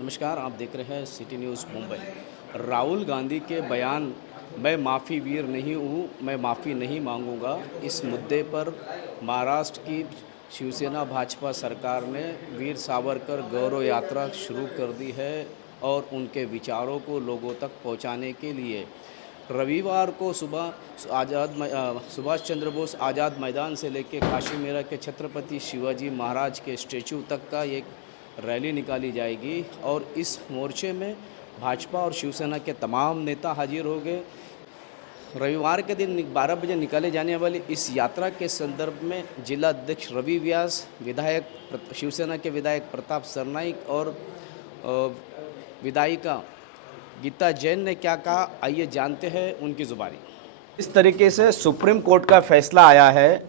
नमस्कार, आप देख रहे हैं सिटी न्यूज़ मुंबई। राहुल गांधी के बयान मैं माफ़ी वीर नहीं हूँ, मैं माफ़ी नहीं मांगूंगा, इस मुद्दे पर महाराष्ट्र की शिवसेना भाजपा सरकार ने वीर सावरकर गौरव यात्रा शुरू कर दी है और उनके विचारों को लोगों तक पहुंचाने के लिए रविवार को सुबह सुभाष चंद्र बोस आज़ाद मैदान से लेकर काशी मेरा के छत्रपति शिवाजी महाराज के स्टेचू तक का एक रैली निकाली जाएगी और इस मोर्चे में भाजपा और शिवसेना के तमाम नेता हाजिर हो गए। रविवार के दिन 12 बजे निकाले जाने वाली इस यात्रा के संदर्भ में जिला अध्यक्ष रवि व्यास, शिवसेना के विधायक प्रताप सरनाइक और विधायिका गीता जैन ने क्या कहा, आइए जानते हैं उनकी ज़ुबानी। इस तरीके से सुप्रीम कोर्ट का फैसला आया है,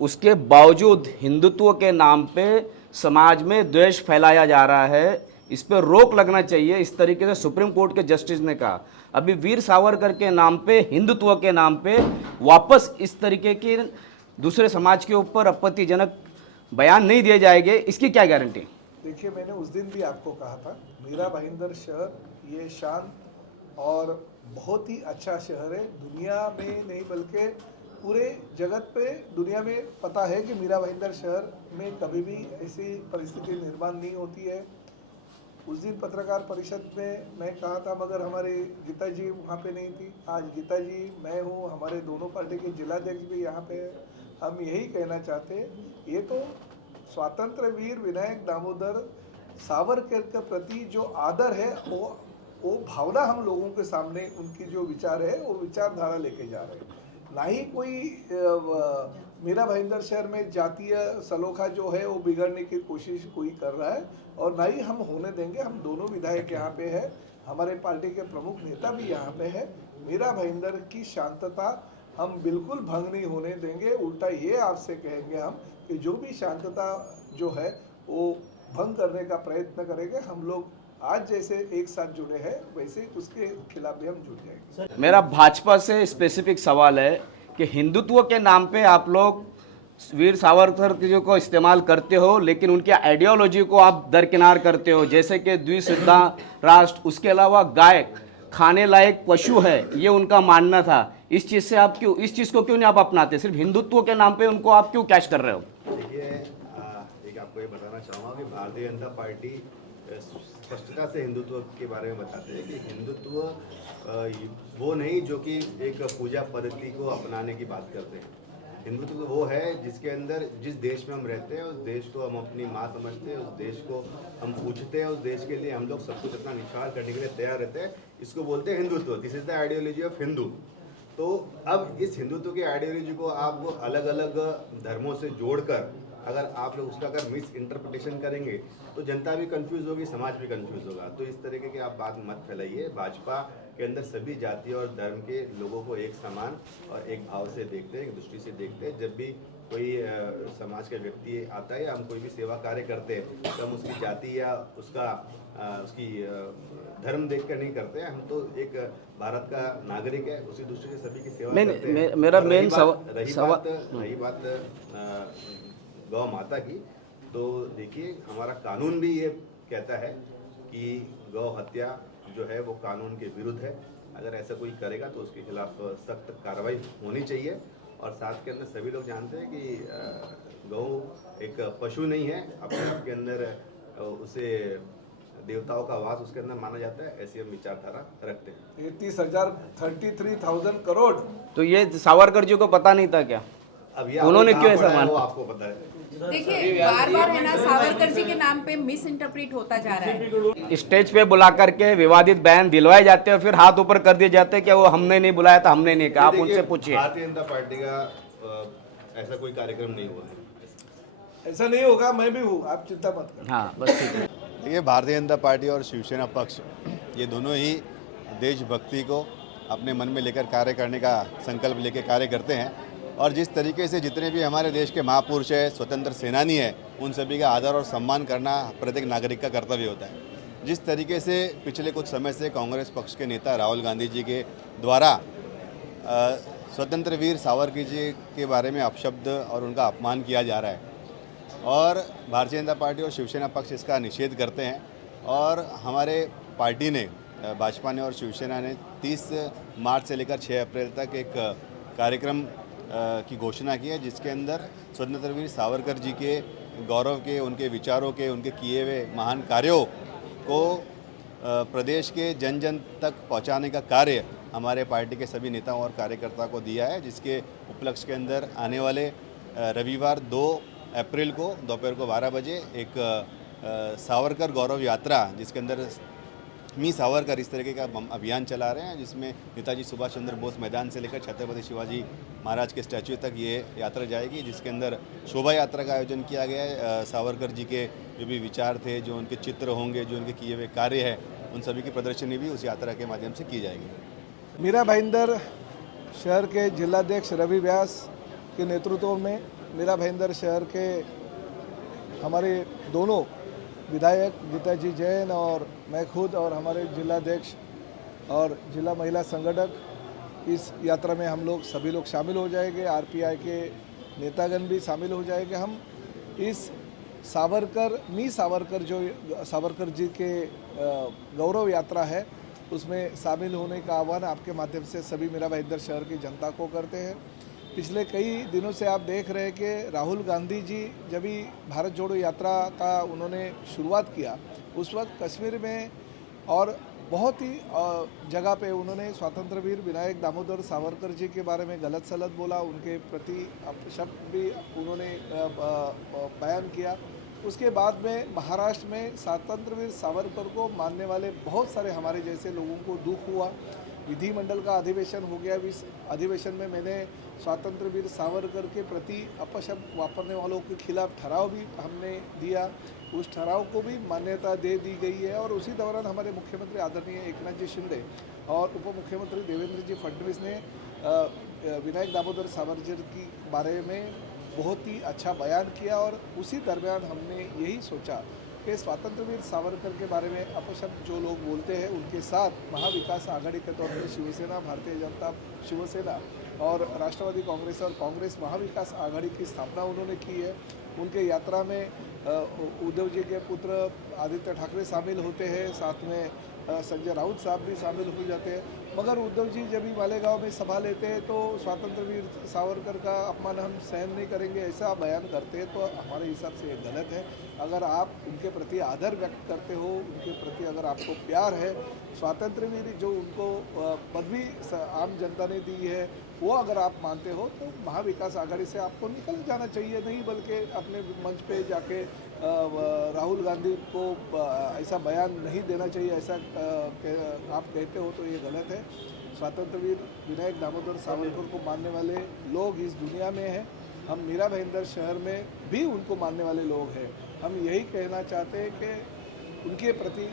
उसके बावजूद हिंदुत्व के नाम पे समाज में द्वेष फैलाया जा रहा है, इस पर रोक लगना चाहिए। इस तरीके से सुप्रीम कोर्ट के जस्टिस ने कहा। अभी वीर सावरकर के नाम पे, हिंदुत्व के नाम पे वापस इस तरीके की दूसरे समाज के ऊपर आपत्तिजनक बयान नहीं दिए जाएंगे, इसकी क्या गारंटी? देखिए, मैंने उस दिन भी आपको कहा था, मीरा भाईंदर शहर ये शांत और बहुत ही अच्छा शहर है। दुनिया में नहीं बल्कि पूरे जगत पे दुनिया में पता है कि मीरा भाईंदर शहर में कभी भी ऐसी परिस्थिति निर्माण नहीं होती है। उस दिन पत्रकार परिषद में मैं कहा था, मगर हमारी गीता जी वहाँ पे नहीं थी। आज गीता जी, मैं हूँ, हमारे दोनों पार्टी के जिलाध्यक्ष भी यहाँ पे है। हम यही कहना चाहते हैं, ये तो स्वातंत्र वीर विनायक दामोदर सावरकर के प्रति जो आदर है वो भावना हम लोगों के सामने उनकी जो विचार है वो विचारधारा लेके जा रहे हैं। ना ही कोई मीरा भाईंदर शहर में जातीय सलोखा जो है वो बिगड़ने की कोशिश कोई कर रहा है और ना ही हम होने देंगे। हम दोनों विधायक यहाँ पे है, हमारे पार्टी के प्रमुख नेता भी यहाँ पे है। मीरा भाईंदर की शांतता हम बिल्कुल भंग नहीं होने देंगे। उल्टा ये आपसे कहेंगे हम कि जो भी शांतता जो है वो भंग करने का प्रयत्न करेंगे। हम लोग आज जैसे एक साथ जुड़े हैं वैसे उसके खिलाफ भी हम जुड़ जाएंगे। मेरा भाजपा से स्पेसिफिक सवाल है कि हिंदुत्व के नाम पे आप लोग वीर सावरकर जी को इस्तेमाल करते हो, लेकिन उनकी आइडियोलॉजी को आप दरकिनार करते हो, जैसे कि द्विसत्ता राष्ट्र, उसके अलावा गाय खाने लायक पशु है, ये उनका मानना था। इस चीज़ से आप क्यों, इस चीज़ को क्यों नहीं आप अपनाते? सिर्फ हिंदुत्व के नाम पे उनको आप क्यों कैश कर रहे हो? देखिए, एक आपको ये बताना चाहूँगा कि भारतीय जनता पार्टी स्पष्टता से हिंदुत्व के बारे में बताते हैं कि हिंदुत्व वो नहीं जो कि एक पूजा पद्धति को अपनाने की बात करते हैं। हिंदुत्व तो वो है जिसके अंदर जिस देश में हम रहते हैं उस देश को हम अपनी माँ समझते हैं, उस देश को हम पूछते हैं, उस देश के लिए हम लोग सब कुछ अपना निछावर करने के लिए तैयार रहते हैं। इसको बोलते हैं Hindutva. This is the ideology of Hindu. तो अब इस हिंदुत्व की आइडियोलॉजी को आप अलग अलग धर्मों से जोड़कर अगर आप लोग उसका अगर मिस इंटरप्रिटेशन करेंगे तो जनता भी कंफ्यूज होगी, समाज भी कंफ्यूज होगा। तो इस तरीके की आप बात मत फैलाइए। भाजपा के अंदर सभी जाति और धर्म के लोगों को एक समान और एक भाव से देखते हैं, एक दृष्टि से देखते हैं। जब भी कोई समाज का व्यक्ति आता है या हम कोई भी सेवा कार्य करते हैं तो हम उसकी जाति या उसकी धर्म देख कर नहीं करते हैं। हम तो एक भारत का नागरिक है, उसी दृष्टि से सभी की सेवा करते हैं। मेरा मेन रही बात गौ माता की, तो देखिए हमारा कानून भी ये कहता है कि गौ हत्या जो है वो कानून के विरुद्ध है। अगर ऐसा कोई करेगा तो उसके खिलाफ सख्त कार्रवाई होनी चाहिए। और साथ के अंदर सभी लोग जानते हैं कि गौ एक पशु नहीं है, अपने आप के अंदर उसे देवताओं का वास उसके अंदर माना जाता है। ऐसी हम विचारधारा रखते हैं। 33,000 करोड़। तो ये सावरकर जी को पता नहीं था क्या? अब ये उन्होंने क्यों ऐसा माना, माना? वो आपको पता है। देखिए, बार बार है ना सावरकर जी के नाम पे मिस इंटरप्रेट होता जा रहा है। स्टेज पे बुला करके विवादित बयान दिलवाए जाते हैं, फिर हाथ ऊपर कर दिए जाते हैं कि वो हमने नहीं बुलाया था, हमने नहीं कहा। आप उनसे पूछिए। भारतीय जनता पार्टी का ऐसा कोई कार्यक्रम नहीं हुआ है। ऐसा नहीं होगा, मैं भी हूँ, आप चिंता मत करें। हाँ, बस ठीक है। देखिए, भारतीय जनता पार्टी और शिवसेना पक्ष ये दोनों ही देशभक्ति को अपने मन में लेकर कार्य करने का संकल्प लेकर कार्य करते हैं। और जिस तरीके से जितने भी हमारे देश के महापुरुष है, स्वतंत्र सेनानी है, उन सभी का आदर और सम्मान करना प्रत्येक नागरिक का कर्तव्य होता है। जिस तरीके से पिछले कुछ समय से कांग्रेस पक्ष के नेता राहुल गांधी जी के द्वारा स्वतंत्र वीर सावरकर जी के बारे में अपशब्द और उनका अपमान किया जा रहा है और भारतीय जनता पार्टी और शिवसेना पक्ष इसका निषेध करते हैं। और हमारे पार्टी ने भाजपा ने और शिवसेना ने 30 मार्च से लेकर 6 अप्रैल तक एक कार्यक्रम की घोषणा की है, जिसके अंदर स्वतंत्र वीर सावरकर जी के गौरव के, उनके विचारों के, उनके किए हुए महान कार्यों को प्रदेश के जन जन तक पहुंचाने का कार्य हमारे पार्टी के सभी नेताओं और कार्यकर्ताओं को दिया है, जिसके उपलक्ष्य के अंदर आने वाले रविवार 2 अप्रैल को दोपहर को 12 बजे एक सावरकर गौरव यात्रा, जिसके अंदर मी सावरकर इस तरीके का हम अभियान चला रहे हैं, जिसमें नेताजी सुभाष चंद्र बोस मैदान से लेकर छत्रपति शिवाजी महाराज के स्टैच्यू तक ये यात्रा जाएगी, जिसके अंदर शोभा यात्रा का आयोजन किया गया है। सावरकर जी के जो भी विचार थे, जो उनके चित्र होंगे, जो उनके किए हुए कार्य है, उन सभी की प्रदर्शनी भी उस यात्रा के माध्यम से की जाएगी। मीरा भाईंदर शहर के जिलाध्यक्ष रवि व्यास के नेतृत्व में मीरा भाईंदर शहर के हमारे दोनों विधायक गीताजी जैन और मैं खुद और हमारे जिलाध्यक्ष और जिला महिला संगठक इस यात्रा में हम लोग सभी लोग शामिल हो जाएंगे। आरपीआई के नेतागण भी शामिल हो जाएंगे। हम इस सावरकर जो सावरकर जी के गौरव यात्रा है उसमें शामिल होने का आह्वान आपके माध्यम से सभी मीरा भाईंदर शहर की जनता को करते हैं। पिछले कई दिनों से आप देख रहे हैं कि राहुल गांधी जी जब भी भारत जोड़ो यात्रा का उन्होंने शुरुआत किया, उस वक्त कश्मीर में और बहुत ही जगह पे उन्होंने स्वतंत्र वीर विनायक दामोदर सावरकर जी के बारे में गलत सलत बोला, उनके प्रति अपशब्द भी उन्होंने बयान किया। उसके बाद में महाराष्ट्र में स्वतंत्र वीर सावरकर को मानने वाले बहुत सारे हमारे जैसे लोगों को दुख हुआ। विधिमंडल का अधिवेशन हो गया। इस अधिवेशन में मैंने स्वतंत्र वीर सावरकर के प्रति अपशब्द वापरने वालों के खिलाफ ठहराव भी हमने दिया। उस ठहराव को भी मान्यता दे दी गई है। और उसी दौरान हमारे मुख्यमंत्री आदरणीय एकनाथ जी शिंदे और उप मुख्यमंत्री देवेंद्र जी फडणवीस ने विनायक दामोदर सावरकर के बारे में बहुत ही अच्छा बयान किया। और उसी दरमियान हमने यही सोचा कि स्वतंत्र वीर सावरकर के बारे में अपशब्द जो लोग बोलते हैं उनके साथ महाविकास आघाड़ी के तौर पर शिवसेना, भारतीय जनता शिवसेना और राष्ट्रवादी कांग्रेस और कांग्रेस महाविकास आघाड़ी की स्थापना उन्होंने की है। उनके यात्रा में उद्धव जी के पुत्र आदित्य ठाकरे शामिल होते हैं, साथ में संजय राउत साहब भी शामिल हो जाते हैं। मगर उद्धव जी जब भी मालेगांव में सभा लेते हैं तो स्वतंत्र वीर सावरकर का अपमान हम सहन नहीं करेंगे ऐसा बयान करते हैं, तो हमारे हिसाब से ये गलत है। अगर आप उनके प्रति आदर व्यक्त करते हो, उनके प्रति अगर आपको प्यार है, स्वतंत्र वीर जो उनको पदवी आम जनता ने दी है वो अगर आप मानते हो तो महाविकास आघाड़ी से आपको निकल जाना चाहिए, नहीं बल्कि अपने मंच पे जाके राहुल गांधी को ऐसा बयान नहीं देना चाहिए। ऐसा आप कहते हो तो ये गलत है। स्वतंत्र वीर विनायक दामोदर सावरकर को मानने वाले लोग इस दुनिया में हैं। हम मीरा भाईंदर शहर में भी उनको मानने वाले लोग हैं। हम यही कहना चाहते हैं कि उनके प्रति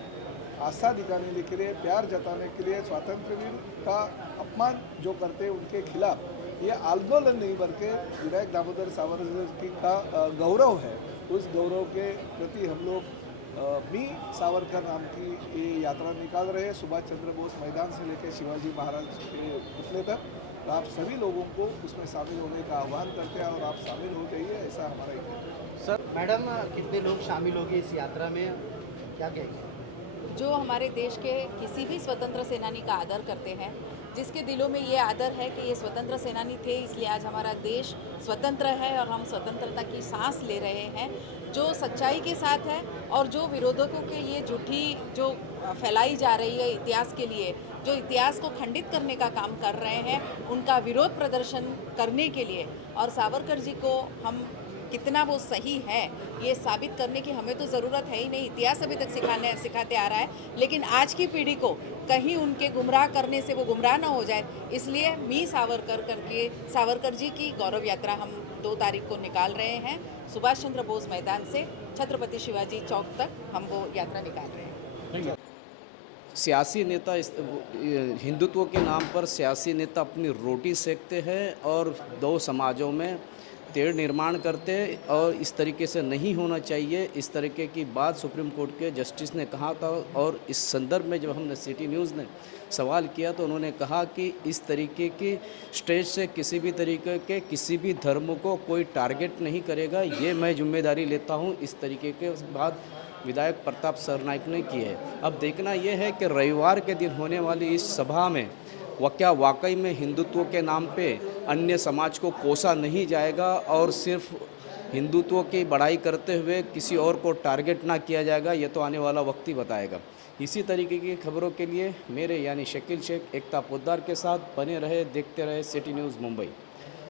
आस्था दिखाने के लिए, प्यार जताने के लिए स्वतंत्र वीर का अपमान जो करते हैं उनके खिलाफ ये आंदोलन नहीं बल्कि विनायक दामोदर सावरकर का गौरव है। उस गौरव के प्रति हम लोग मी सावरकर नाम की ये यात्रा निकाल रहे हैं, सुभाष चंद्र बोस मैदान से लेकर शिवाजी महाराज के पुतले तक। तो आप सभी लोगों को उसमें शामिल होने का आह्वान करते हैं और आप शामिल हो जाइए, ऐसा हमारा एक है। सर मैडम, कितने लोग शामिल होंगे इस यात्रा में, क्या कहेंगे? जो हमारे देश के किसी भी स्वतंत्र सेनानी का आदर करते हैं, जिसके दिलों में ये आदर है कि ये स्वतंत्र सेनानी थे इसलिए आज हमारा देश स्वतंत्र है और हम स्वतंत्रता की सांस ले रहे हैं, जो सच्चाई के साथ है और जो विरोधकों के ये झूठी जो फैलाई जा रही है इतिहास के लिए, जो इतिहास को खंडित करने का काम कर रहे हैं, उनका विरोध प्रदर्शन करने के लिए। और सावरकर जी को हम कितना वो सही है ये साबित करने की हमें तो ज़रूरत है ही नहीं। इतिहास अभी तक सिखाते आ रहा है, लेकिन आज की पीढ़ी को कहीं उनके गुमराह करने से वो गुमराह ना हो जाए, इसलिए मी सावरकर करके सावरकर जी की गौरव यात्रा हम 2 तारीख को निकाल रहे हैं। सुभाष चंद्र बोस मैदान से छत्रपति शिवाजी चौक तक हम वो यात्रा निकाल रहे हैं। सियासी नेता हिंदुत्व के नाम पर सियासी नेता अपनी रोटी सेकते हैं और 2 समाजों में तेड़ निर्माण करते हैं, और इस तरीके से नहीं होना चाहिए। इस तरीके की बात सुप्रीम कोर्ट के जस्टिस ने कहा था। और इस संदर्भ में जब हमने सिटी न्यूज़ ने सवाल किया तो उन्होंने कहा कि इस तरीके की स्टेज से किसी भी तरीके के किसी भी धर्म को कोई टारगेट नहीं करेगा, ये मैं जिम्मेदारी लेता हूँ। इस तरीके के बाद विधायक प्रताप सरनाइक ने की है। अब देखना यह है कि रविवार के दिन होने वाली इस सभा में क्या वाकई में हिंदुत्व के नाम पे अन्य समाज को कोसा नहीं जाएगा और सिर्फ हिंदुत्व की बड़ाई करते हुए किसी और को टारगेट ना किया जाएगा, ये तो आने वाला वक्त ही बताएगा। इसी तरीके की खबरों के लिए मेरे यानी शकील शेख, एकता पोद्दार के साथ बने रहे, देखते रहे सिटी न्यूज़ मुंबई।